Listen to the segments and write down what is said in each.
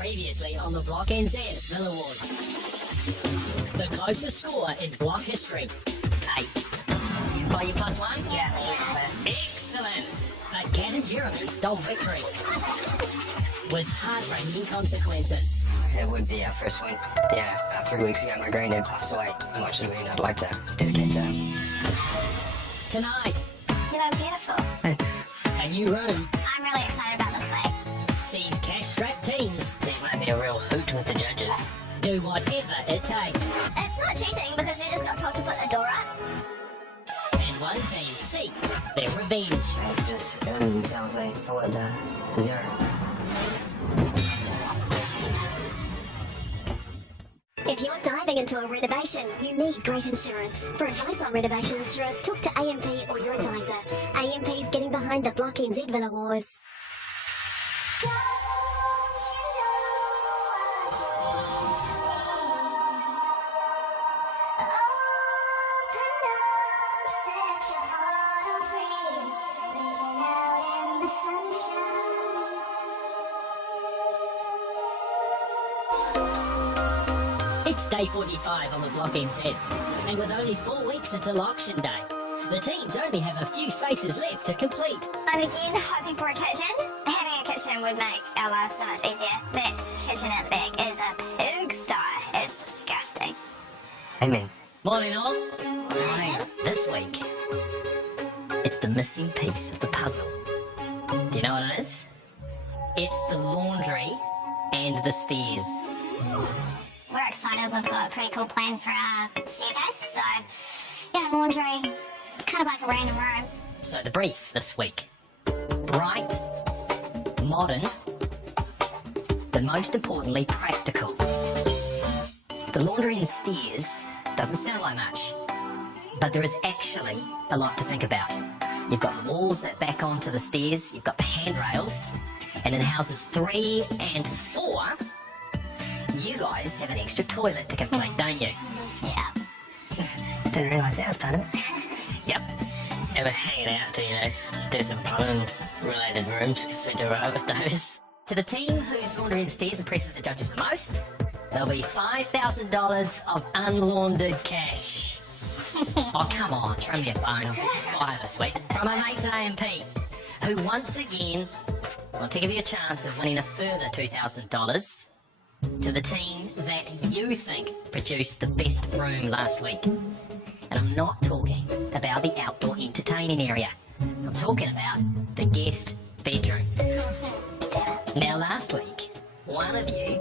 Previously on the Block NZ Villa Wars. The closest score in block history, 8. By you +1? Yeah. Excellent. But Cat and Jeremy stole victory. With heart-wrenching consequences. It would be our first win. Yeah, 3 weeks ago my granddad passed away. How much of I'd like to dedicate to him. Tonight, You look beautiful. Thanks. a new room I'm really excited about this week. sees cash-strapped teams These might be a real hoot with the judges. do whatever it takes. It's not cheating because you just got told to put a door up. And one team seeks their revenge. Just earning themselves a solid 0. If you're diving into a renovation, you need great insurance. For advice on renovation insurance, talk to AMP or your advisor. AMP's getting behind the Block NZ Villa Wars. It's day 45 on the Block NZ, and with only 4 weeks until auction day, the teams only have a few spaces left to complete. I'm again hoping for a kitchen. Having a kitchen would make our lives so much easier. That kitchen at the back is a pigsty. It's disgusting. Amen. Morning all. This week, it's the missing piece of the puzzle. Do you know what it is? It's the laundry and the stairs. We're excited. We've got a pretty cool plan for our staircase. So, yeah, laundry. It's kind of like a random room. So the brief this week: bright, modern, but most importantly practical. The laundry and stairs doesn't sound like much, but there is actually a lot to think about. You've got the walls that back onto the stairs, you've got the handrails, and in houses 3 and 4, you guys have an extra toilet to complete, don't you? Yeah. Didn't realise that was part of it. Yep. Ever hanging out to, do some plumbing related rooms because we do right with those. To the team whose laundry and stairs impresses the judges the most, there'll be $5,000 of unlaundered cash. Oh, come on, throw me a bone. I'll fire this week. From our mates at AMP, who once again want to give you a chance of winning a further $2,000 to the team that you think produced the best room last week. And I'm not talking about the outdoor entertaining area. I'm talking about the guest bedroom. Now, last week, one of you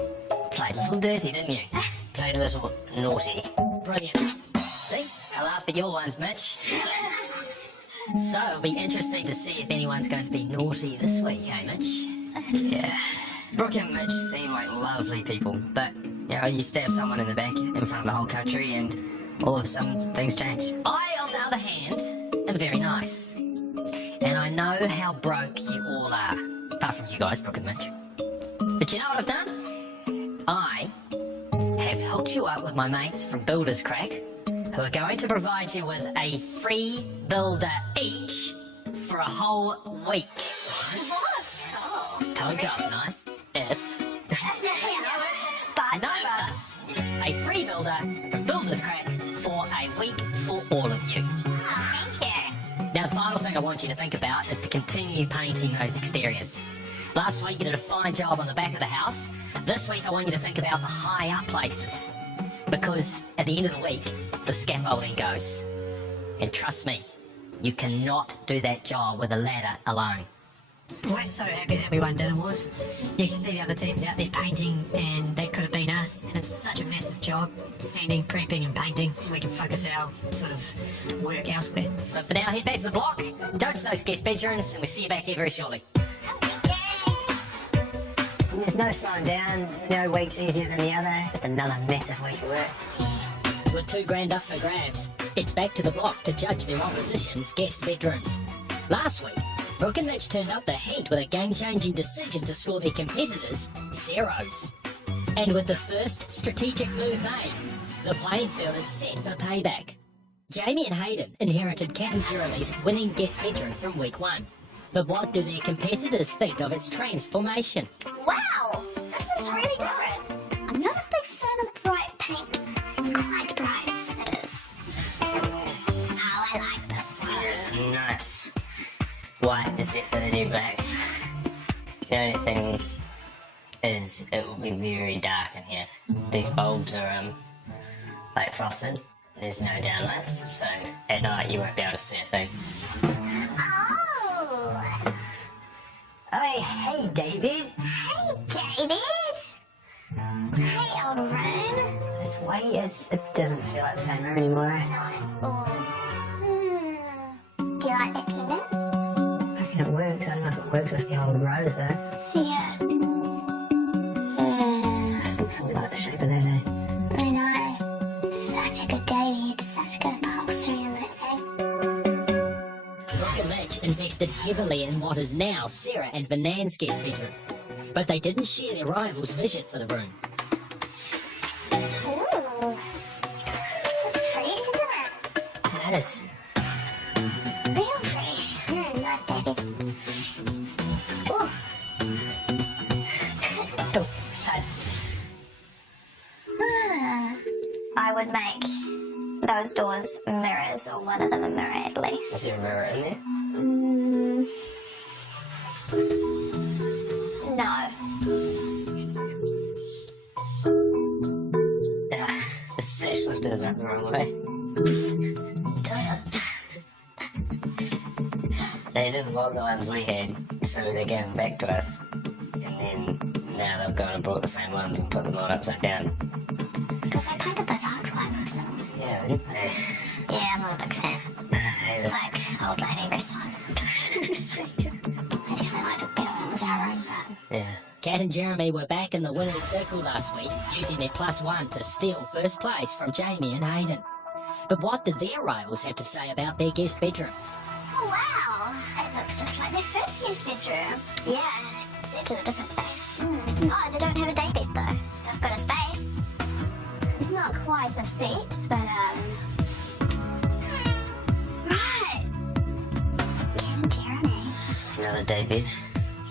played a little dirty, didn't you? Played a little naughty. Brilliant. See? I laugh at your ones, Mitch. So, it'll be interesting to see if anyone's going to be naughty this week, eh, Mitch? Yeah. Brooke and Mitch seem like lovely people, but, you stab someone in the back in front of the whole country and all of a sudden things change. I, on the other hand, am very nice. And I know how broke you all are. Apart from you guys, Brooke and Mitch. But you know what I've done? I have hooked you up with my mates from Builders Crack, who are going to provide you with a free builder each for a whole week. Told you I was nice. But No buts. A free builder from Builders Crack for a week for all of you. thank you. Now, the final thing I want you to think about is to continue painting those exteriors. Last week you did a fine job on the back of the house. This week I want you to think about the high up places. Because at the end of the week, the scaffolding goes. And trust me, you cannot do that job with a ladder alone. We're so happy that we won Dinner Wars. You can see the other teams out there painting, and that could have been us. And it's such a massive job, sanding, prepping and painting. We can focus our sort of work elsewhere. But for now, head back to the block, judge those guest bedrooms, and we'll see you back here very shortly. There's no slowing down, no week's easier than the other, just another massive week of work. With $2,000 up for grabs, it's back to the block to judge their opposition's guest bedrooms. Last week, Brooke and Mitch turned up the heat with a game-changing decision to score their competitors zeros. And with the first strategic move made, the playing field is set for payback. Jamie and Hayden inherited Cat and Jeremy's winning guest bedroom from week 1. But what do their competitors think of its transformation? Wow, this is really white is definitely the new black. The only thing is it will be very dark in here. These bulbs are like frosted. There's no downlights, so at night you won't be able to see a thing. Oh! Oh, hey, David. Hey, David! Hey, old room. This way, it doesn't feel like the same room anymore. Do you like that pendant? I reckon it works. I don't know if it works with the old rose, though. Yeah. Still something like the shape of that, eh? I know. Such a good David. Such good upholstery on that thing. Brooke and Mitch invested heavily in what is now Sarah and Vanan's guest bedroom. But they didn't share their rival's vision for the room. Ooh. This is fresh, isn't it? That is. Real fresh. Nice, David. Ooh. Oh, sad. I would make those doors mirrors, or one of them a mirror at least. Is there a mirror in there? No. Yeah, the sash lifters are the wrong way. They didn't want the ones we had, so they gave them back to us. And then now they've gone and brought the same ones and put them on upside down. Because they painted those arcs quite nice. Yeah, didn't they? Yeah, I'm not a big fan. It's like old lady restaurant. I definitely liked it better when it was our own, but... Yeah. Kat and Jeremy were back in the winner's circle last week, using their +1 to steal first place from Jamie and Hayden. But what did their rivals have to say about their guest bedroom? Oh, wow. It looks just like their first guest bedroom. Yeah, except in a different space. Oh, they don't have a day bed, though. They've got a space. It's not quite a seat, but, Right. Kat and Jeremy. Another day bed.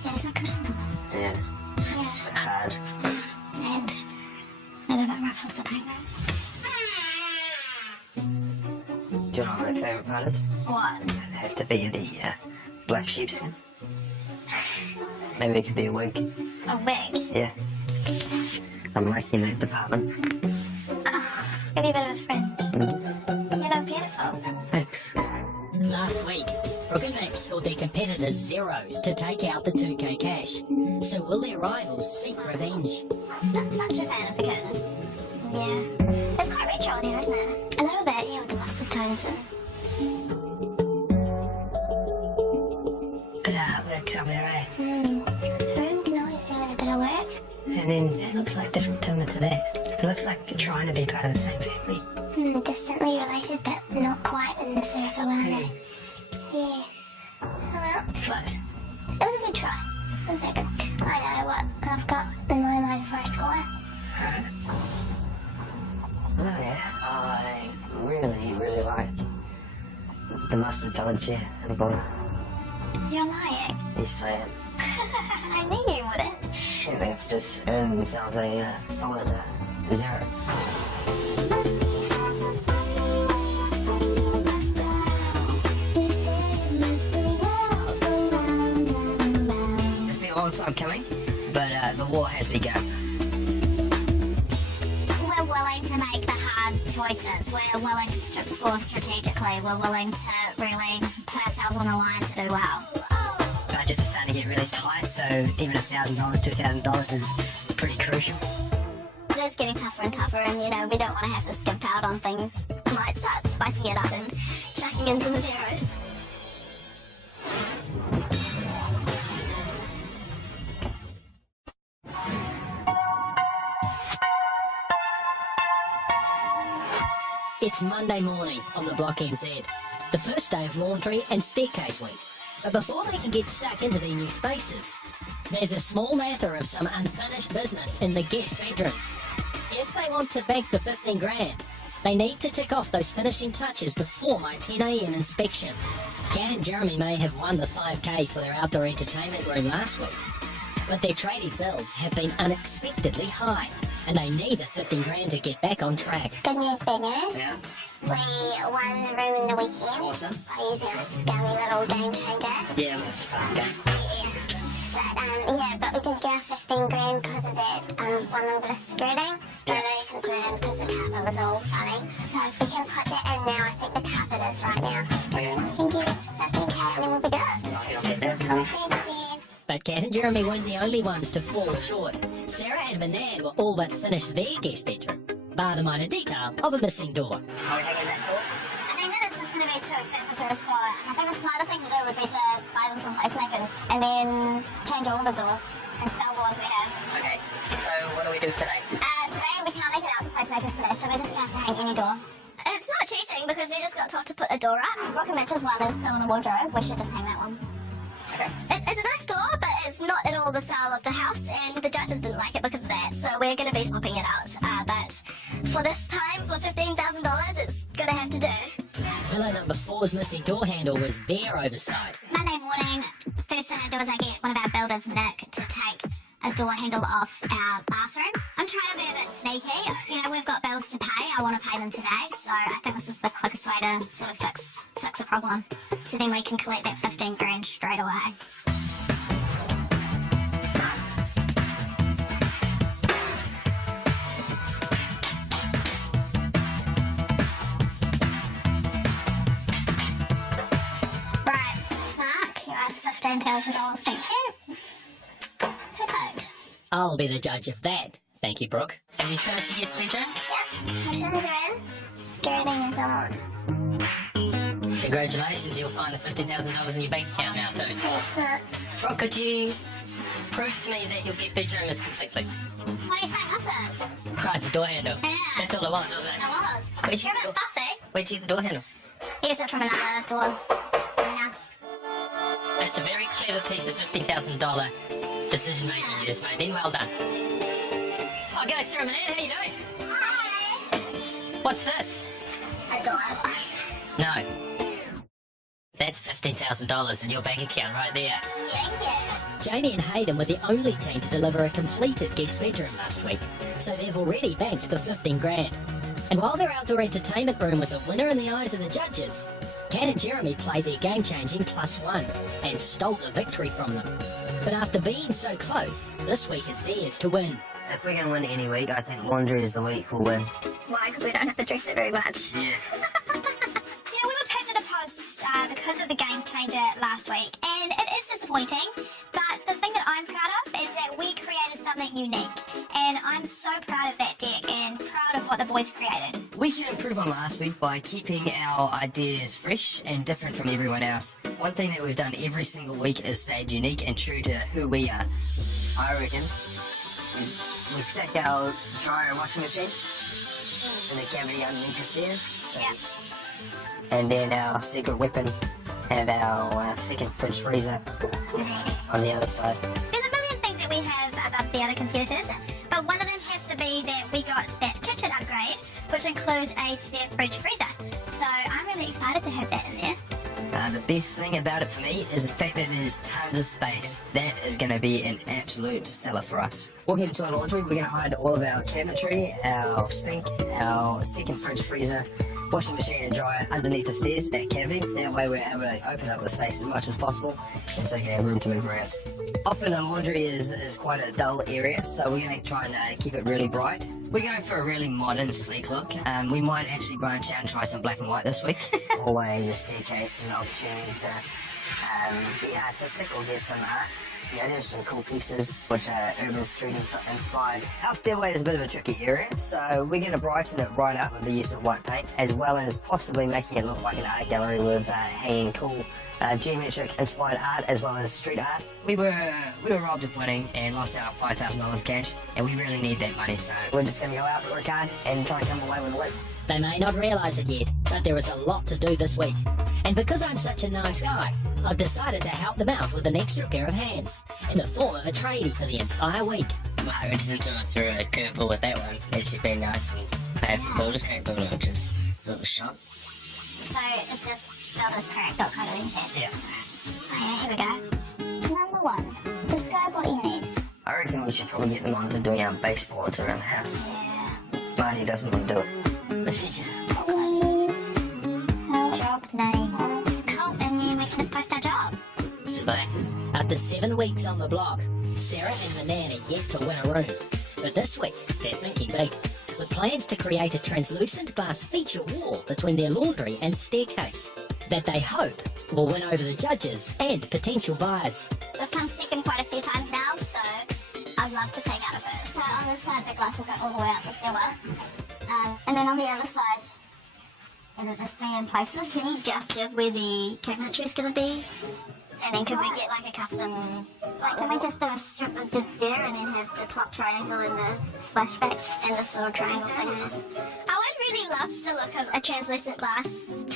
Yeah, there's no cushions on them. Yeah. Yeah. Hard. And maybe that ruffles the paint Do you know what my favourite part is? What? It'd have to be the black sheepskin. Maybe it could be a wig. A wig. Yeah. I'm liking that department. Give you a bit of a friend. You look beautiful. Thanks. Last week, Brooke and Mitch scored their competitors zeros to take out the 2K cash. So will their rivals seek revenge? Not such a fan of the curtains. Yeah. It's quite retro on here, isn't it? A little bit, yeah, with the mustard tones and... Bit of work somewhere, eh? Room can always do with a bit of work. And then it looks like different timber to that. It looks like you're trying to be part of the same family. Distantly related, but not quite in the circle, are they? Yeah. Oh, well, Close. it was a good try. It was very good. I know what I've got in my mind for a score. Oh yeah, I really like the mustard coloured chair at the bottom. You're lying. Yes, I am. I knew you wouldn't. I think they've just earned themselves a solid 0. It's been a long time coming, but the war has begun. We're willing to make the hard choices. We're willing to score strategically. We're willing to really put ourselves on the line to do well. Budgets are starting to get really tight, so even $1,000, $2,000 is pretty crucial. It is getting tougher and tougher, and you know, we don't want to have to skimp out on things. We might start spicing it up and chucking in some zeros. It's Monday morning on the Block NZ, the first day of laundry and staircase week. But before they can get stuck into their new spaces, there's a small matter of some unfinished business in the guest bedrooms. If they want to bank the 15 grand, they need to tick off those finishing touches before my 10 a.m. inspection. Kat and Jeremy may have won the 5k for their outdoor entertainment room last week, but their tradies' bills have been unexpectedly high, and they need the 15 grand to get back on track. Good news, bad news. Yeah. We won the room in the weekend. Awesome. By using a scummy little game changer. Yeah, that's okay. But we didn't get our 15 grand because of that one little bit of skirting. Yeah. I know you can put it in because the carpet was all funny. So if we can put that in now, I think the carpet is right now. Okay. We can get 15k and then we'll be good. I'll get that. Thanks, man. But Kat and Jeremy weren't the only ones to fall short. Sarah and Manan were all but finished their guest bedroom, bar the minor detail of a missing door. I think that it's just going to be too expensive to restore it. I think the smarter thing to do would be to buy them from placemakers and then change all the doors and sell the ones we have. Okay. So what do we do today? Today we can't make it out to placemakers today, so we're just going to have to hang any door. It's not cheating because we just got told to put a door up. Rock and Mitch's one is still in the wardrobe. We should just hang that one. Okay. It's a nice door, but it's not at all the style of the house, and the judges didn't like it because of that, so we're going to be swapping it out. But for this time, for $15,000, it's going to have to do. Villa number 4's missing door handle was their oversight. Monday morning, first thing I do is I get one of our builders, Nick, to take a door handle off our bathroom. I'm trying to be a bit sneaky. You know, we've got bills to pay. I want to pay them today, so I think this is the quickest way to sort of fix a problem. So then we can collect that 15 grand straight away. Right, Mark, you asked $15,000, thank you. Perfect. I'll be the judge of that. Thank you, Brooke. Have you finished your guest bedroom? Yep, cushions are in, skirting is on. Congratulations, you'll find the $15,000 in your bank account now too. Excellent. Brooke, could you prove to me that your guest bedroom is complete, please? What do you think this is? Right, it's a door handle. Yeah. That's all it was, wasn't It it? was. Where'd you You're a get bit the fussy. Where'd you get the door handle? Here's it from another door in the house. That's a very clever piece of $15,000 decision making you just made. Then well done. Oh, g'day, Sarah Manan, how you doing? Hi. What's this? A door. No. That's $15,000 in your bank account right there. Yeah. Jamie and Hayden were the only team to deliver a completed guest bedroom last week, so they've already banked the 15 grand. And while their outdoor entertainment room was a winner in the eyes of the judges, Kat and Jeremy played their game-changing +1 and stole the victory from them. But after being so close, this week is theirs to win. If we're going to win any week, I think laundry is the week we'll win. Why? Because we don't have to dress it very much. Yeah. You know, we were picked to the post because of the game changer last week, and it is disappointing, but the thing that I'm proud of is that we created something unique, and I'm so proud of that deck and proud of what the boys created. We can improve on last week by keeping our ideas fresh and different from everyone else. One thing that we've done every single week is stayed unique and true to who we are. I reckon we stick our dryer and washing machine in the cavity underneath the stairs. Yeah. And then our secret weapon have our second fridge freezer on the other side. There's a million things that we have above the other competitors, but one of them has to be that we got that kitchen upgrade, which includes a spare fridge freezer. So I'm really excited to have that in there. The best thing about it for me is the fact that there's tons of space. That is going to be an absolute seller for us. Walking into our laundry, we're going to hide all of our cabinetry, our sink, our second fridge freezer, washing machine and dryer underneath the stairs, that cavity. That way we're able to open up the space as much as possible and so you can have room to move around. Often a laundry is quite a dull area, so we're going to try and keep it really bright. We're going for a really modern, sleek look. We might actually branch out and try some black and white this week. Hallway, the staircase is an opportunity to be artistic or get some art. Yeah, there's some cool pieces which are urban street inspired. Our stairway is a bit of a tricky area, so we're going to brighten it right up with the use of white paint, as well as possibly making it look like an art gallery with hanging cool geometric inspired art as well as street art. We were robbed of winning and lost out on $5,000 cash, and we really need that money, so we're just going to go out, work hard, and try and come away with a win. They may not realise it yet, but there is a lot to do this week. And because I'm such a nice guy, I've decided to help them out with an extra pair of hands, in the form of a tradie for the entire week. Well, I just threw a curveball with that one. It's just been nice and paid for builders crack builder, which is a little shock. So it's just builderscrack.co.nz. Yeah. Okay, here we go. Number 1. Describe what you need. I reckon we should probably get them on to doing our baseboards around the house. Marty doesn't want to do it. Please. Job name. Cool, and you making us post our job. So, After 7 weeks on the block, Sarah and the Nan are yet to win a room. But this week, they're thinking big, with plans to create a translucent glass feature wall between their laundry and staircase that they hope will win over the judges and potential buyers. We've come second quite a few times now, so I'd love to take out a first. So on this side, the glass will go all the way up the stairwell. And then on the other side, it'll just be in places. Can you just give where the cabinetry is going to be? And then could we get like a custom, like can we just do a strip of div there and then have the top triangle and the splashback and this little triangle thing? I would really love the look of a translucent glass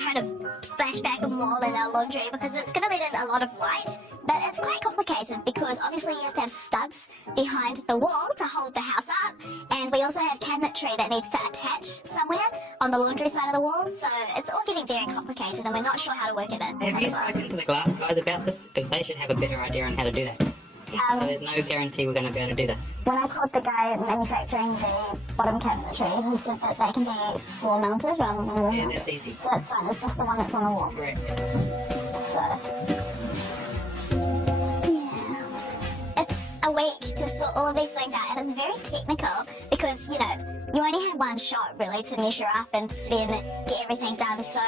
kind of splashback and wall in our laundry because it's going to let in a lot of light. But it's quite complicated because obviously you have to have studs behind the wall to hold the house up. And we also have cabinetry that needs to attach somewhere on the laundry side of the wall. So it's all getting very complicated and we're not sure how to work it in. Have you spoken to the glass guys about this? Because they should have a better idea on how to do that. So there's no guarantee we're going to be able to do this. When I called the guy manufacturing the bottom cabinetry, he said that they can be floor mounted rather than wall Yeah, mounted. that's easy. So that's fine, it's just the one that's on the wall. Correct. So, yeah. It's a week to sort all of these things out, and it's very technical because, you know, you only have one shot really to measure up and then get everything done. So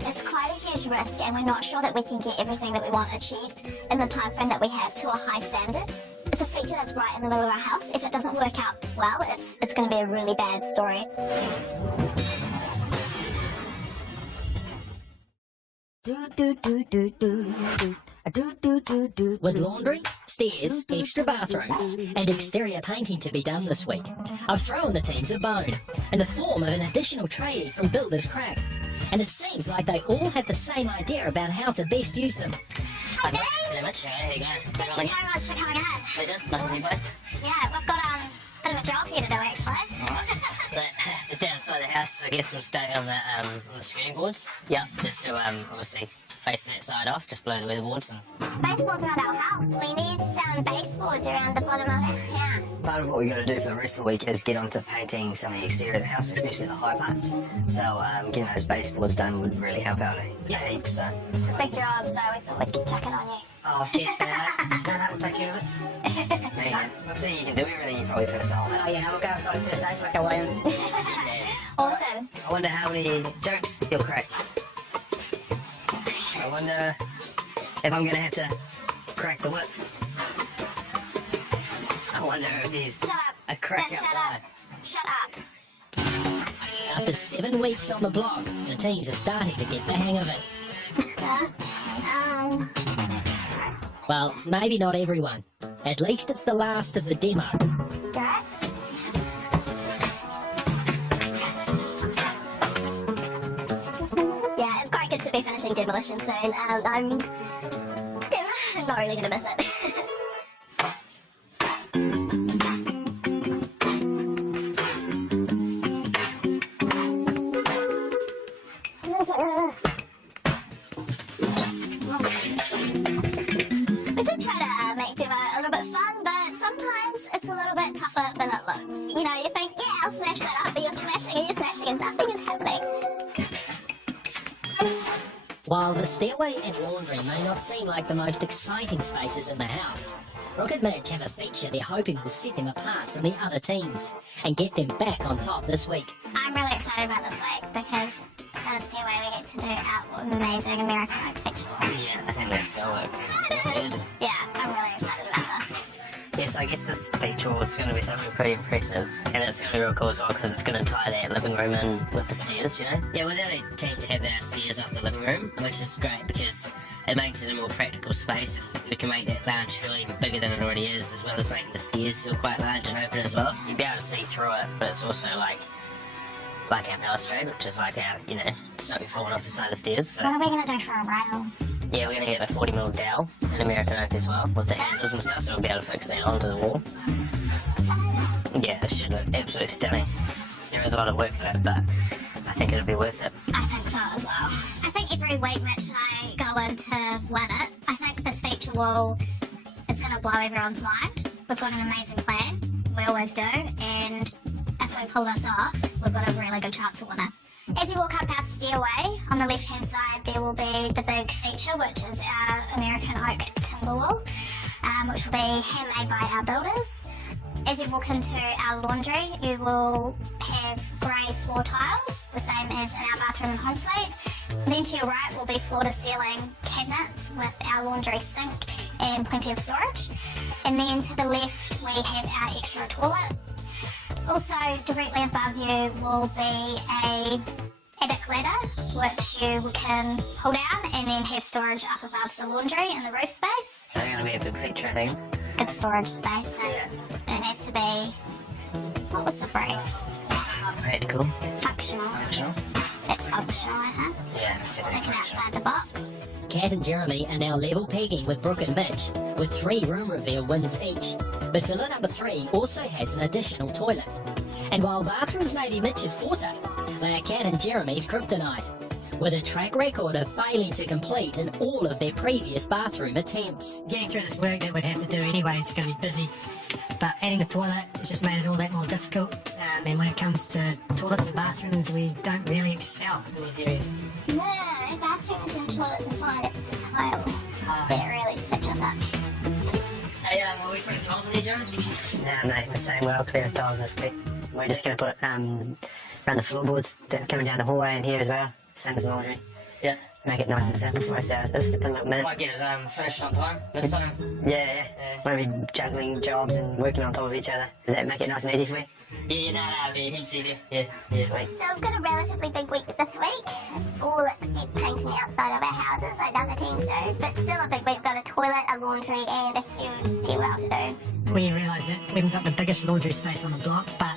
it's quite a huge risk, and we're not sure that we can get everything that we want achieved in the time frame that we have to a high standard. It's a feature that's right in the middle of our house. If it doesn't work out well, it's going to be a really bad story. With laundry, stairs, extra bathrooms, and exterior painting to be done this week, I've thrown the teams a bone in the form of an additional tradie from Builder's Crack. And it seems like they all have the same idea about how to best use them. I've got pretty much. Here you go. Thank you so much for coming in. Pleasure. Nice to see you both. Yeah, we've got a bit of a job here to do actually. Alright. So, just outside the house, I guess we'll stay on the skirting boards. Yeah. Just to, obviously, face that side off, just below the weatherboards. And Baseboards around our house. We need some baseboards around the bottom of our house. part of what we got to do for the rest of the week is get onto painting some of the exterior of the house, especially the high parts. So getting those baseboards done would really help out a heap. So It's a big job, so we thought we'd check it on you. oh, cheers for that. No, we'll take care of it. There you go. See, you can do everything you probably first on. Oh yeah, we'll go outside first aid, work our way in. Awesome. I wonder how many jokes he'll crack. I wonder if I'm gonna have to crack the whip. I wonder if he's Shut up. a crack Just up shut guy. up. Shut up. After 7 weeks on the block, the teams are starting to get the hang of it. Well, maybe not everyone. At least it's the last of the demo. Right? Yeah, it's quite good to be finishing demolition soon. I'm not really gonna miss it. We did try to make demo a little bit fun, but sometimes it's a little bit tougher than it looks. You know, you think, yeah, I'll smash that up, but you're smashing, and nothing is happening. While the stairway and laundry may not seem like the most exciting spaces in the house, Rook and Mitch have a feature they're hoping will set them apart from the other teams and get them back on top this week. I'm really excited about this week because the stairway we get to do our amazing American Oak feature. Yeah, I think that's gonna look good. Yeah, I'm really excited about this. Yes, I guess this feature is going to be something pretty impressive, and it's going to be real cool as well because it's going to tie that living room in with the stairs, you know? Yeah, we're the only team to have our stairs off the living room, which is great because it makes it a more practical space. We can make that lounge feel even bigger than it already is, as well as making the stairs feel quite large and open as well. You'll be able to see through it, but it's also like our balustrade, which is like our, you know, snow falling off the side of the stairs. So. What are we going to do for a rail? Yeah, we're going to get the 40mm dowel in American Oak as well, with the handles and stuff, so we'll be able to fix that onto the wall. Yeah, it should look absolutely stunning. There is a lot of work for it, but I think it'll be worth it. I think so as well. I think every week Mitch and I go in to win it. I think this feature wall is going to blow everyone's mind we've got an amazing plan. We always do, and if we pull this off, we've got a really good chance of winning. As you walk up our stairway, on the left-hand side there will be the big feature, which is our American oak timber wall, which will be handmade by our builders. As you walk into our laundry, you will have grey floor tiles, the same as in our bathroom and ensuite. Then to your right will be floor-to-ceiling cabinets with our laundry sink and plenty of storage. And then to the left we have our extra toilet. Also directly above you will be a attic ladder, which you can pull down and then have storage up above the laundry and the roof space. That's going to be a big feature, I think. Good storage space, and it has to be, what was the brief? Practical. Functional. Functional. That's optional, I think. Yeah, super Looking functional. outside the box. Kat and Jeremy are now level pegging with Brooke and Mitch, with 3 room reveal wins each. But villa number 3 also has an additional toilet. And while bathrooms may be Mitch's forte, they are Kat and Jeremy's kryptonite, with a track record of failing to complete in all of their previous bathroom attempts. Getting through this work that we'd have to do anyway, it's going to be busy. But adding the toilet has just made it all that more difficult. And when it comes to toilets and bathrooms, we don't really excel in these areas. No, bathrooms and toilets are fine, it's the tiles that really stitch us up. Hey, are we putting tiles on here, John? Nah, mate, we're staying well clear of tiles this week. We're just going to put around the floorboards that are coming down the hallway in here as well, same as the laundry. Yeah. Make it nice and simple for ourselves. Just a little minute. Might get it finished on time this time. Yeah. Won't be juggling jobs and working on top of each other. Does that make it nice and easy for you? Yeah, no, be heaps easier. Yeah. Sweet. So we've got a relatively big week this week, all except painting the outside of our houses like other teams do, but still a big week. We've got a toilet, a laundry and a huge stairwell to do. We realise that we haven't got the biggest laundry space on the block, but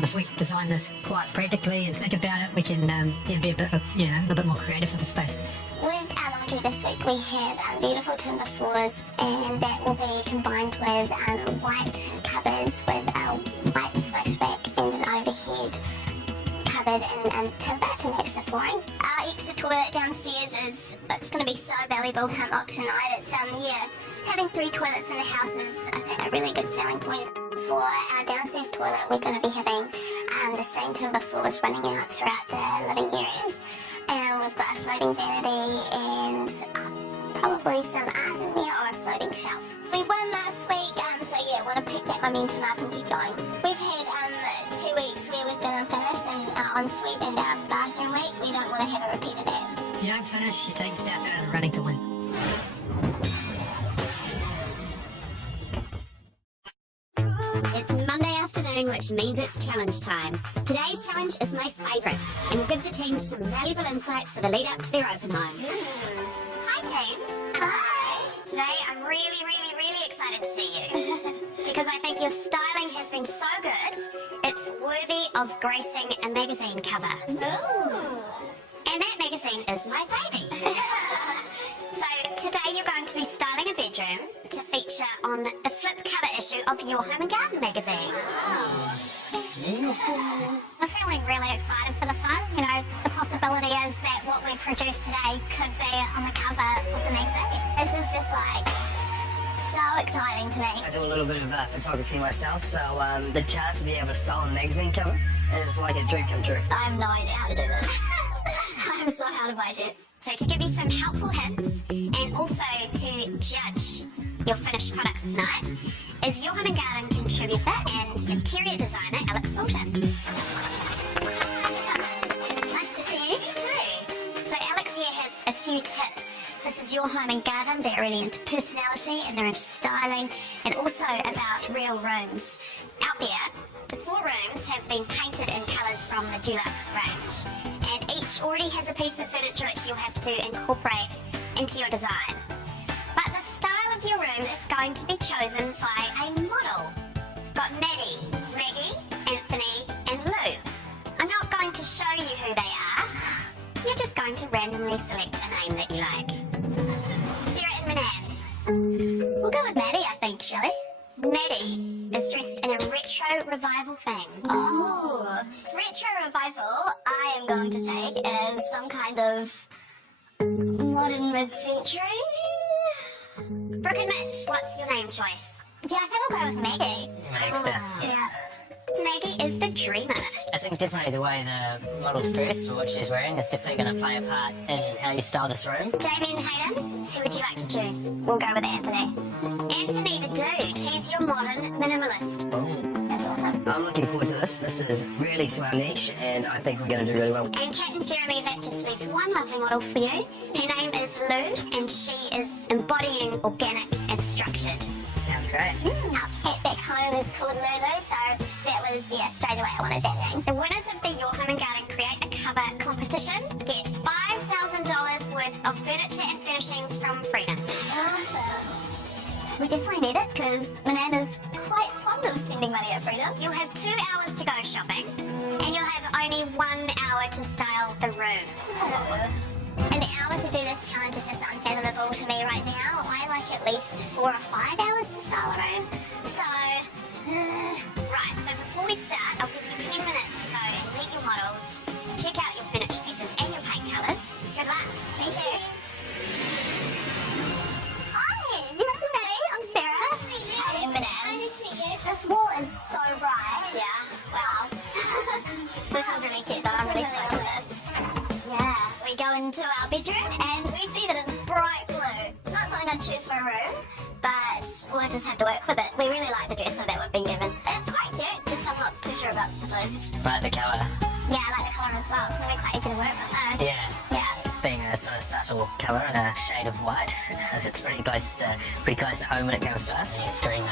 if we design this quite practically and think about it, we can be a bit, a little bit more creative with the space. With our laundry this week, we have beautiful timber floors, and that will be combined with white cupboards with a white splashback and an overhead cupboard in timber to match the flooring. Our extra toilet downstairs it's going to be so valuable come tonight. It's having 3 toilets in the house is I think a really good selling point. For our downstairs toilet, we're going to be having the same timber floors running out throughout the living areas. And we've got a floating vanity and probably some art in there or a floating shelf. We won last week, so yeah, want to pick that momentum up and keep going. We've had 2 weeks where we've been unfinished and ensuite and our bathroom week. We don't want to have a repeat of that. If you don't finish, you take yourself out of the running to win. It's Monday afternoon, which means it's challenge time. Today's challenge is my favourite, and will give the team some valuable insight for the lead up to their open home. Hi teams. Hi. Today I'm really, really, really excited to see you. Because I think your styling has been so good, it's worthy of gracing a magazine cover. Ooh. And that magazine is my baby. So today you're going to be styling a bedroom to feature on the flip cover issue of Your Home and Garden magazine. I'm feeling really excited for this one. You know, the possibility is that what we produce today could be on the cover of the magazine. This is just like so exciting to me. I do a little bit of photography myself, so the chance to be able to style a magazine cover is like a dream come true. I have no idea how to do this. I'm so out of budget. So to give you some helpful hints and also to judge your finished products tonight is Your Home and Garden contributor and interior designer Alex Fulton. Nice to see you too. So Alex here has a few tips. This is Your Home and Garden. They're really into personality and they're into styling and also about real rooms. Out there, the 4 rooms have been painted in colours from the Dulux range. And each already has a piece of furniture which you'll have to incorporate into your design. But the style of your room is going to be chosen by a model. Got Maddie, Maggie, Anthony and Lou. I'm not going to show you who they are. You're just going to randomly select a name that you like. Sarah and Manan. We'll go with Maddie, I think, Shelley. Maddie is dressed in a retro revival thing. Oh, retro revival I am going to take as some kind of modern mid-century. Brooke and Mitch, what's your name choice? Yeah, I think I'll go with Maggie. Magster. Yeah. Maggie is the dreamer. I think definitely the way the model's dressed or what she's wearing is definitely going to play a part in how you style this room. Jamie and Hayden, who would you like to choose? We'll go with Anthony. Anthony the dude, he's your modern minimalist. Boom. That's awesome. I'm looking forward to this. This is really to our niche, and I think we're going to do really well. And Kat and Jeremy, that just leaves one lovely model for you. Her name is Lou, and she is embodying organic and structured. Sounds great. Our pet back home is called Lulu, so that was, straight away I wanted that name. The winners of the Your Home and Garden Create a Cover competition get $5,000 worth of furniture and furnishings from Freedom. Awesome. We definitely need it because Manana's quite fond of spending money at Freedom. You'll have 2 hours to go shopping, and you'll have only 1 hour to style the room. An hour to do this challenge is just unfathomable to me right now. I like at least 4 or 5 hours to style a room. So, right, so before we start, I'll give you 10 minutes to go and meet your models, check out your furniture pieces and your paint colours. Good luck. Thank you. Hi, you must be Maddie. I'm Sarah. Nice to meet you. Hey, Madame. Nice to meet you. This wall is so bright. Yeah, wow. This is really cute though. I'm really stoked for this. Yeah, we go into our bedroom and we see that it's bright blue. Not something I'd choose for a room, but we'll just have to work with it. We really like the dresser that we've been given. It's quite cute, just I'm not too sure about the blue. Like the colour. Yeah, I like the colour as well. It's going to be quite easy to work with, huh? Yeah. Yeah. Being a sort of subtle colour and a shade of white, it's pretty close to home when it comes to us. Extreme,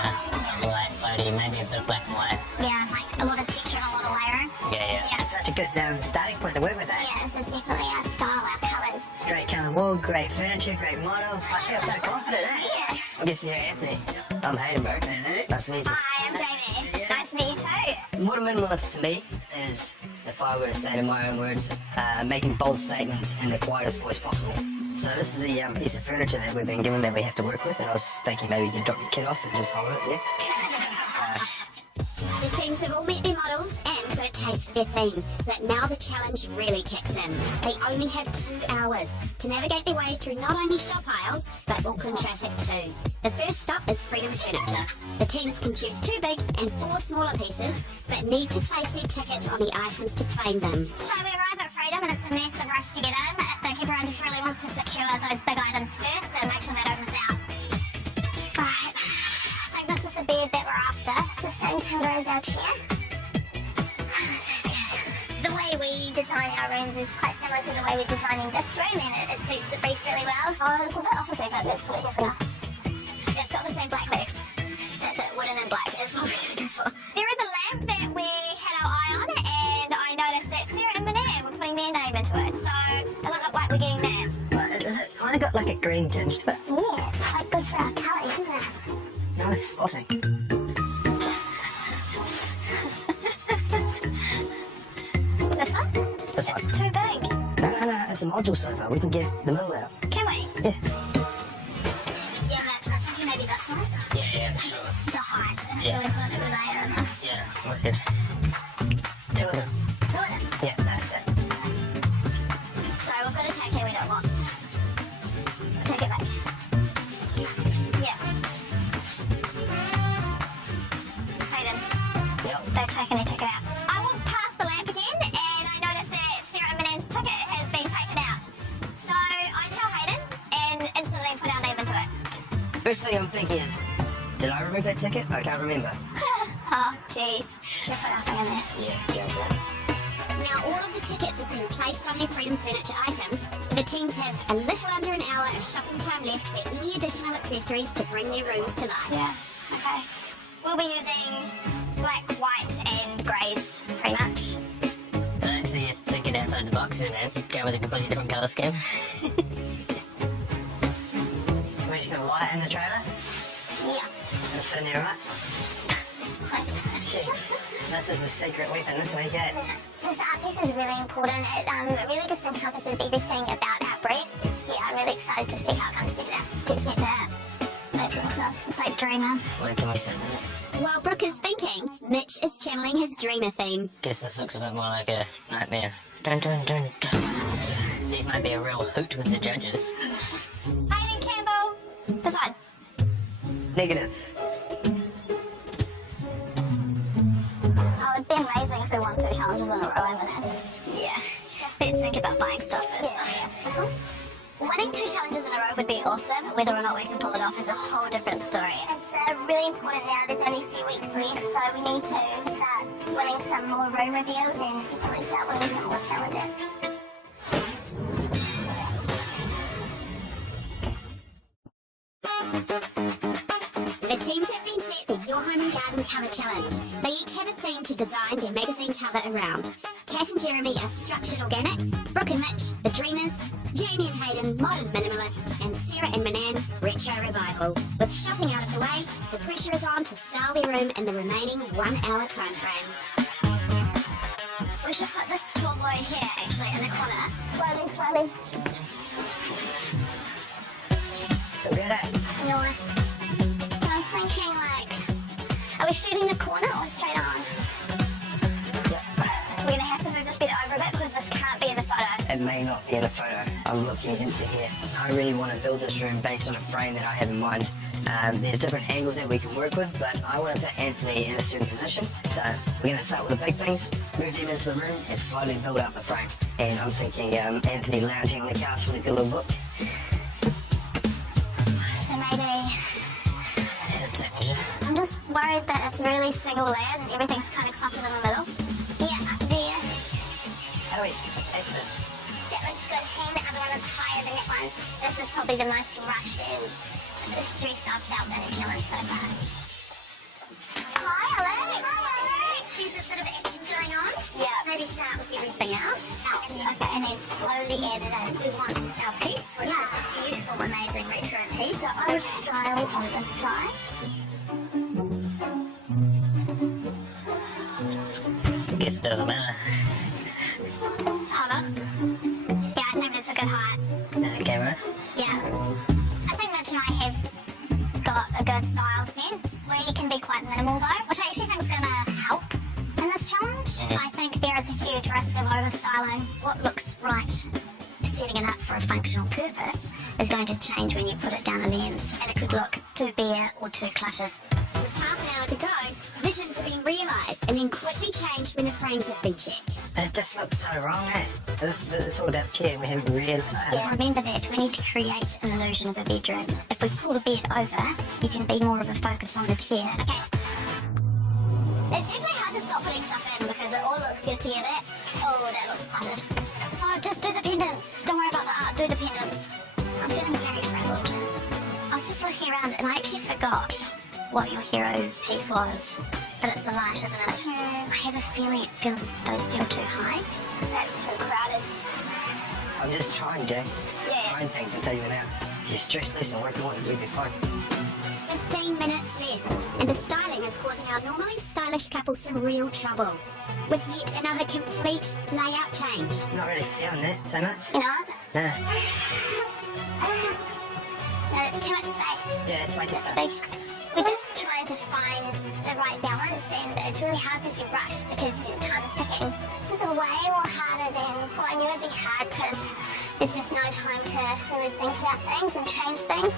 something like floaty, maybe a bit of black and white. Yeah, like a lot of texture and a lot of layering. Yeah. Yeah. Such a good starting point to work with that. Yeah, this is definitely our style, our colours. Great colour wall, great furniture, great model. I feel so confident, eh? Yeah. I guess you're Anthony. I'm Hayden, bro. Nice to meet you. Hi, I'm Jamie. Nice to meet you too. What a minimalist to me is, if I were to say it in my own words, making bold statements in the quietest voice possible. So this is the piece of furniture that we've been given that we have to work with, and I was thinking maybe you could drop your kid off and just hold it, yeah? The teams have all met their models and got a taste for their theme, but now the challenge really kicks in. They only have 2 hours to navigate their way through not only shop aisles, but Auckland traffic too. The first stop is Freedom Furniture. The teams can choose 2 big and 4 smaller pieces, but need to place their tickets on the items to claim them. So we arrive at Freedom and it's a massive rush to get in. I think everyone just really wants to secure those big items first and make sure they don't miss out. Right, I think this is the bed that we're after. The same timber as our chair. The way we design our rooms is quite similar to the way we're designing this room, and it suits the brief really well. Oh, it's a bit opposite, but that's pretty different. It's got the same black legs. That's it, wooden and black is what we're going to go for. There is a lamp that we had our eye on, and I noticed that Sarah and Manette were putting their name into it, so it doesn't look like we're getting that. But has it kind of got like a green tinge to it? Yeah, it's quite good for our colour, isn't it? Nice spotting. This one? This one. Too big. No, it's a module sofa. We can get the middle out. Can we? Yeah. Yeah, but I was thinking maybe this one. Yeah, for sure. The height. Yeah. Really put a bit of layer on this. Yeah, wicked. 2 of them. Two of them. Yeah, that's it. So we've got to take it we don't want. Take it back. Yeah. Hayden, Yep. they've taken their ticket out. I walked past the lamp again and I noticed that Sarah and Manette's ticket has been taken out. So I tell Hayden and instantly put our name into it. First thing I'm thinking is, did I remove that ticket? I can't remember. Oh, jeez. Should I put our thing in there? Yeah. Now, all of the tickets have been placed on their Freedom Furniture items. The teams have a little under an hour of shopping time left for any additional accessories to bring their rooms to life. Yeah, okay. We'll be using black, white, and greys, pretty much. I don't see you thinking outside the box there, man. Go with a completely different colour scheme. We're just gonna light in the trailer. Yeah, Does it fit in there right? close. Shit. This is the secret weapon this week, eh? This art piece is really important. It really just encompasses everything about our brief. Yeah, I'm really excited to see how it comes together. Get set that. That's awesome. It's like Dreamer. Where can we sit in? While Brooke is thinking, Mitch is channeling his Dreamer theme. Guess this looks a bit more like a nightmare. Dun dun dun dun. These might be a real hoot with the judges. Hayden Campbell. This one. Negative. need to start winning some more room reveals and definitely start winning some more challenges. The teams have been set the Your Home and Garden Cover Challenge. They each have a theme to design their magazine cover around. Kat and Jeremy are structured organic, Brooke and Mitch, the Dreamers, Jamie and Hayden, modern minimalist, and Sarah and Manan, retro revival. With shopping out of the way, the pressure is on to style their room in the remaining 1 hour time frame. We should put this tall boy here, actually, in the corner. Slowly, slowly. So good at it. Nice. So I'm thinking, like, are we shooting the corner or straight on? We're going to have to move this bit over a bit because this can't be in the photo. It may not be in a photo. I'm looking into here. I really want to build this room based on a frame that I have in mind. There's different angles that we can work with, but I want to put Anthony in a certain position. So we're going to start with the big things, move them into the room, and slowly build up the frame. And I'm thinking Anthony lounging on the couch with a good little book. So maybe... I'm just worried that it's really single layered and everything's kind of clustered in the middle. Yeah, there. How do we take this? That looks good. And the other one is higher than that one. This is probably the most rushed and the stress I've felt in a challenge so far. Hi, Alex. There's a bit of action going on. Yeah. Maybe start with everything out. Okay, and then slowly add it in. We want our piece, which is this beautiful, amazing retro piece. So I would style on this side. I guess it doesn't matter. Hold on. Yeah, I think that's a good height. The camera. Yeah. I think Mitch and I have got a good style sense. We can be quite minimal though, which I actually think is going to help in this challenge. I think there is a huge risk of over-styling. What looks right, setting it up for a functional purpose, is going to change when you put it down a lens, and it could look too bare or too cluttered. With half an hour to go, visions are being realised and then quickly changed when the frames have been checked. It just looks so wrong, eh? It's all about chair. We haven't really... Yeah, remember that. We need to create an illusion of a bedroom. If we pull the bed over, you can be more of a focus on the chair. Okay. It's definitely hard to stop putting stuff in because it all looks good together. Oh, that looks cluttered. Oh, just do the pendants. Don't worry about the art. Do the pendants. I'm feeling very frazzled. I was just looking around and I actually forgot what your hero piece was. But it's the light, isn't it? I have a feeling those feel too high. That's too crowded. I'm just trying, James. Yeah. Trying things until you're out. You stress less and work more, you'll be fine. 15 minutes left, and the styling is causing our normally stylish couple some real trouble. With yet another complete layout change. Not really feeling that so much. You know? No. No, it's too much space. Yeah, it's way too It's far. big. We're just trying to find the right balance, and it's really hard because you rush because time is ticking. This is way more harder than, well, I knew it'd be hard because there's just no time to really think about things and change things.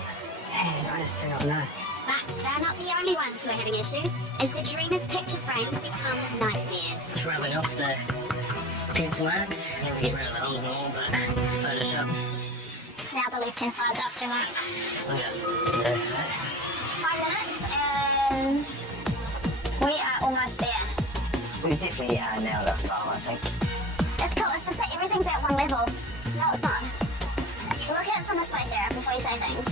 Man, I just do not know. But they're not the only ones who are having issues, as the Dreamers' picture frames become nightmares. Scrubbing off the pencil marks. Never get rid of the holes in the wall, but Photoshop. Now the left-hand side's up too much. Look at it. 5 minutes, and we are almost there. We definitely nailed our style, I think. It's cool, it's just that everything's at one level. No, it's not. Look at it from this way, Sarah, before you say things.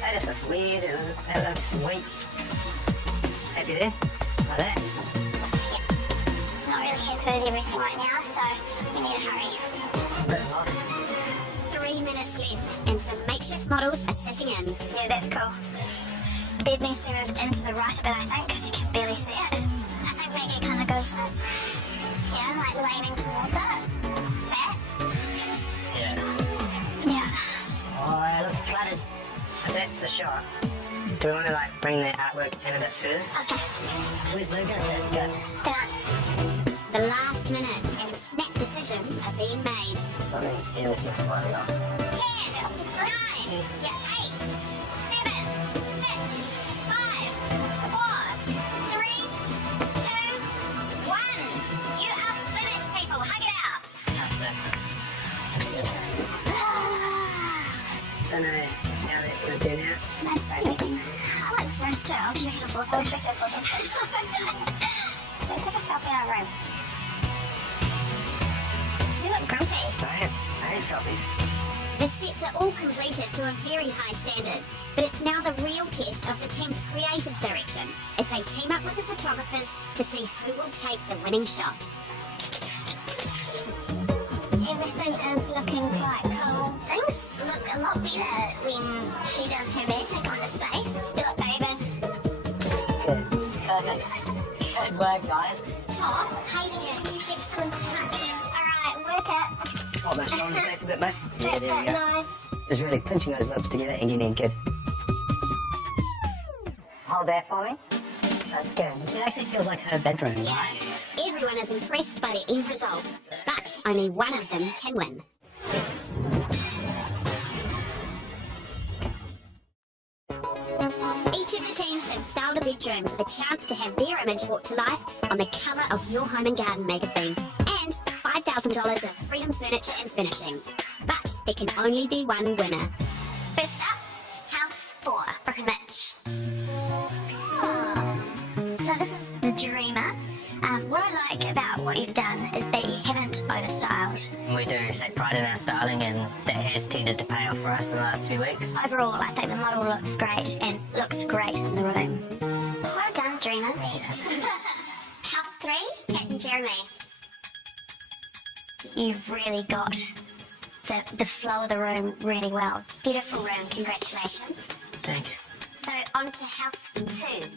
That just looks weird, it looks weak. Happy there? Like that? Yeah. Not really happy with everything right now, so we need to hurry. Bit lost. 3 minutes left, and some makeshift models are sitting in. Yeah, that's cool. Bed needs to be moved into the right a bit, I think, because you can barely see it. I think Maggie kind of goes here, like leaning towards it. That? Yeah. Yeah. Oh, it looks cluttered. But that's the shot. Do we want to like bring the artwork in a bit further? Okay. Where's Lucas? Go. Done. The last minute, and snap decisions are being made. Something ever so slightly off. 10, 9, yeah, 8, 7, 6, 5, 4, 3, 2, 1. You are finished, people. Hug it out. That's good. That's good. Don't know how that's going to turn out. Nice birthday thing. I like the first two. I'll check it for. our room. You look grumpy. I ain't selfies. The sets are all completed to a very high standard, but it's now the real test of the team's creative direction as they team up with the photographers to see who will take the winning shot. Everything is looking quite cool. Things look a lot better when she does her magic on the space. You look, David. Good work, guys. Top, hating it. Excellent touch. Alright, work it. Hold my shoulders back a bit, mate. Yeah, That's there we go. nice. Just really pinching those lips together and getting good. Hold that for me. That's good. It actually feels like her bedroom. Yeah. Everyone is impressed by the end result, but only one of them can win. Each of the teams have styled a bedroom for the chance to have their image brought to life on the cover of Your Home and Garden magazine, and $5,000 of Freedom Furniture and Furnishings. But there can only be one winner. First up, House 4, Brooke and Mitch. So this is the Dreamer. What I like about what you've done is that you haven't overstyled. We do take pride in our styling, and that has tended to pay off for us in the last few weeks. Overall, I think the model looks great and looks great in the room. Well done, Dreamers. House 3, Kat and Jeremy. You've really got the flow of the room really well. Beautiful room, congratulations. Thanks. So on to House 2.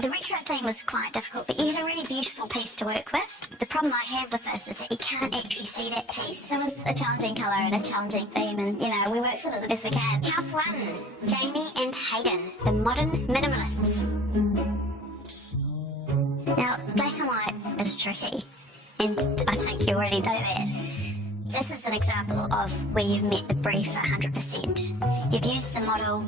The retro theme was quite difficult, but you had a really beautiful piece to work with. The problem I have with this is that you can't actually see that piece. It was a challenging colour and a challenging theme, and, you know, we worked with it the best we can. House 1, Jamie and Hayden, the modern minimalists. Now, black and white is tricky, and I think you already know that. This is an example of where you've met the brief 100%. You've used the model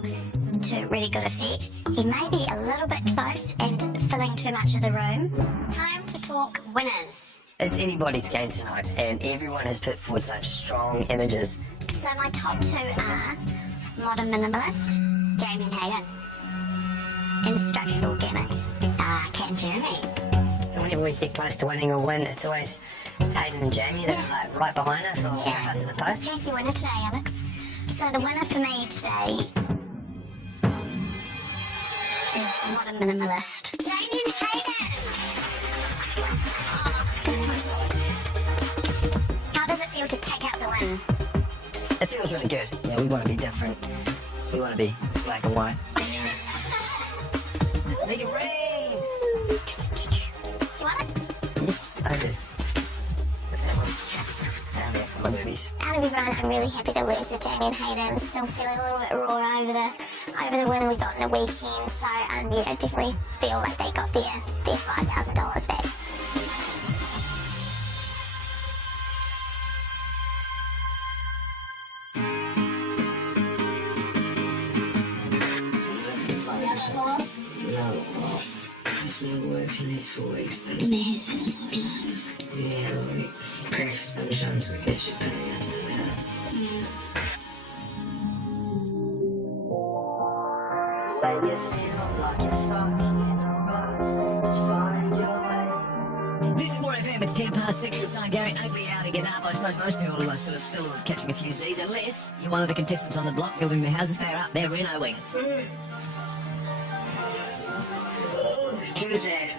to really good effect. He may be a little bit close and filling too much of the room. Time to talk winners. It's anybody's game tonight, and everyone has put forward such strong images. So my top 2 are Modern Minimalist, Jamie and Hayden, and Structured Organic, Kat and Jeremy. And whenever we get close to winning or win, it's always Hayden and Jamie that are like right behind us or us in the post. Who's the winner today, Alex? So the winner for me today is Modern Minimalist. Jamie and Hayden! How does it feel to take out the win? It feels really good. Yeah, we want to be different. We want to be black and white. Let's make it rain! Do you want it? Yes, I do. My movies. Out of everyone, I'm really happy to lose to Jamie and Hayden. Still feeling a little bit raw over the win we got in the weekend. So yeah, definitely feel like they got their $5,000 back. It's been working these 4 weeks. And there has been this whole time. Yeah, we pray for sunshine so we can actually pay out in the house. When you feel like you're stuck in a rut, just find your way. This is More FM, it's 10 past 6 with Son Gary. Ugly hour to get up. I suppose most people are sort of still catching a few Z's, unless you're one of the contestants on the block building the houses. They're up there renoing. Tuesday.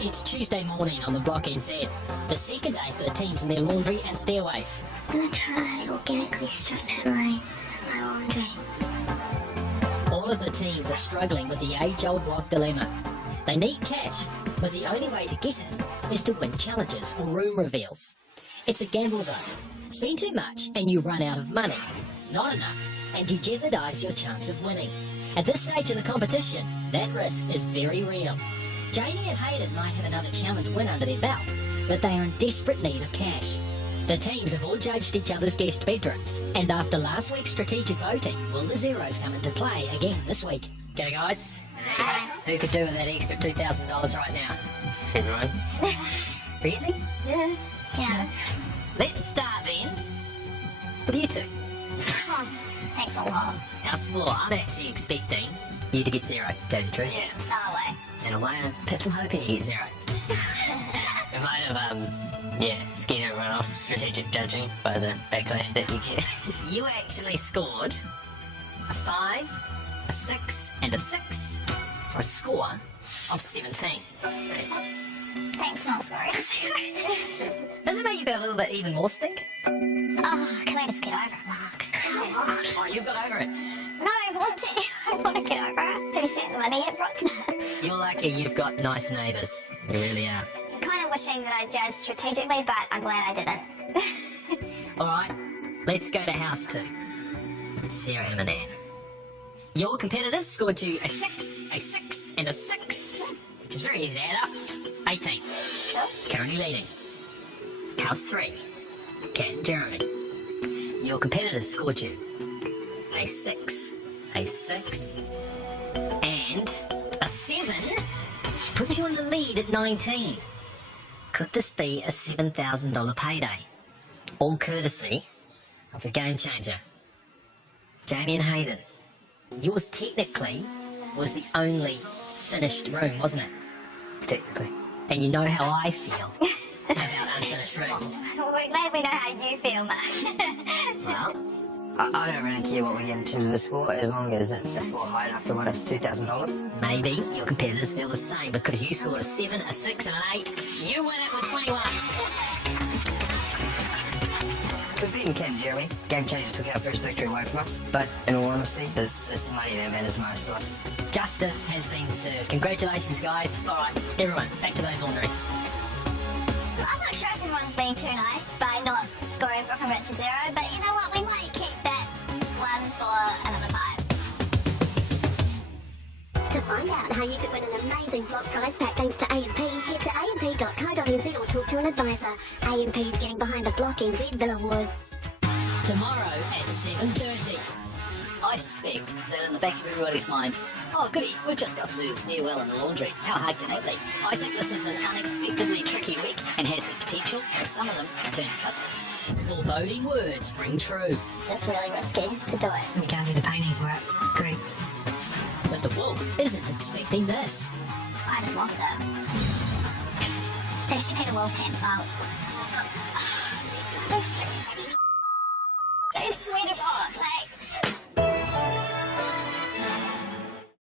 It's Tuesday morning on the Block NZ, the second day for the teams in their laundry and stairways. I'm gonna try organically structure my laundry. All of the teams are struggling with the age-old block dilemma. They need cash, but the only way to get it is to win challenges or room reveals. It's a gamble though. Spend too much and you run out of money. Not enough, and you jeopardise your chance of winning. At this stage of the competition, that risk is very real. Jamie and Hayden might have another challenge win under their belt, but they are in desperate need of cash. The teams have all judged each other's guest bedrooms, and after last week's strategic voting, will the zeros come into play again this week? Go guys. Who could do with that extra $2,000 right now? Everyone. Really? Yeah. Let's start then with you two. Oh, thanks a lot. House 4, I'm actually expecting you to get 0, to tell you the truth. So away. And away Pips and hoping you get 0. We might have, Skeeter run off strategic judging by the backlash that you get. You actually scored a 5, a 6, and a 6 for a score of 17. Thanks, not sorry. Doesn't that you got a little bit even more stink? Oh, can I just get over it, Mark? Come on. Oh, you've got over it. No, I want to. I want to get over it. Have you seen the money yet, Brooke? You're lucky you've got nice neighbours. You really are. I'm kind of wishing that I judged strategically, but I'm glad I didn't. Alright, let's go to house 2. Sarah Emanan. Your competitors scored you a 6, a 6, and a 6, which is very easy to add up. 18. Currently leading. House 3. Kat and Jeremy. Your competitors scored you a 6, a 6, and a 7, which puts you in the lead at 19. Could this be a $7,000 payday? All courtesy of the game changer, Jamie and Hayden. Yours technically was the only finished room, wasn't it? Technically. And you know how I feel about unfinished rooms. Well, we're glad we know how you feel, Mark. Well, I don't really care what we get in terms of the score, as long as it's a score high enough to win us $2,000. maybe your competitors feel the same because you scored a 7, a 6, and an 8. You win it with 21. We've beaten Kat and Jeremy. Game Changer took our first victory away from us, but in all honesty, it's the money that matters most to us. Justice has been served. Congratulations, guys. All right, everyone, back to those laundries. I'm not sure if everyone's being too nice by not scoring Brooke and Rich to 0, but you know what? We might keep that one for another time. To find out how you could win an amazing block prize pack thanks to AMP, head to amp.co.nz or talk to an advisor. AMP's getting behind the Block NZ Villa Wars. Tomorrow at 7:30. I suspect that in the back of everybody's minds, oh goody, we've just got to do the stairwell and the laundry. How hard can that be? I think this is an unexpectedly tricky week and has the potential for some of them to turn custom. Foreboding words ring true. It's really risky to do it. We can't do the painting for it. Great. But the wolf isn't expecting this. I just lost it. It's actually Peter Wolfham, so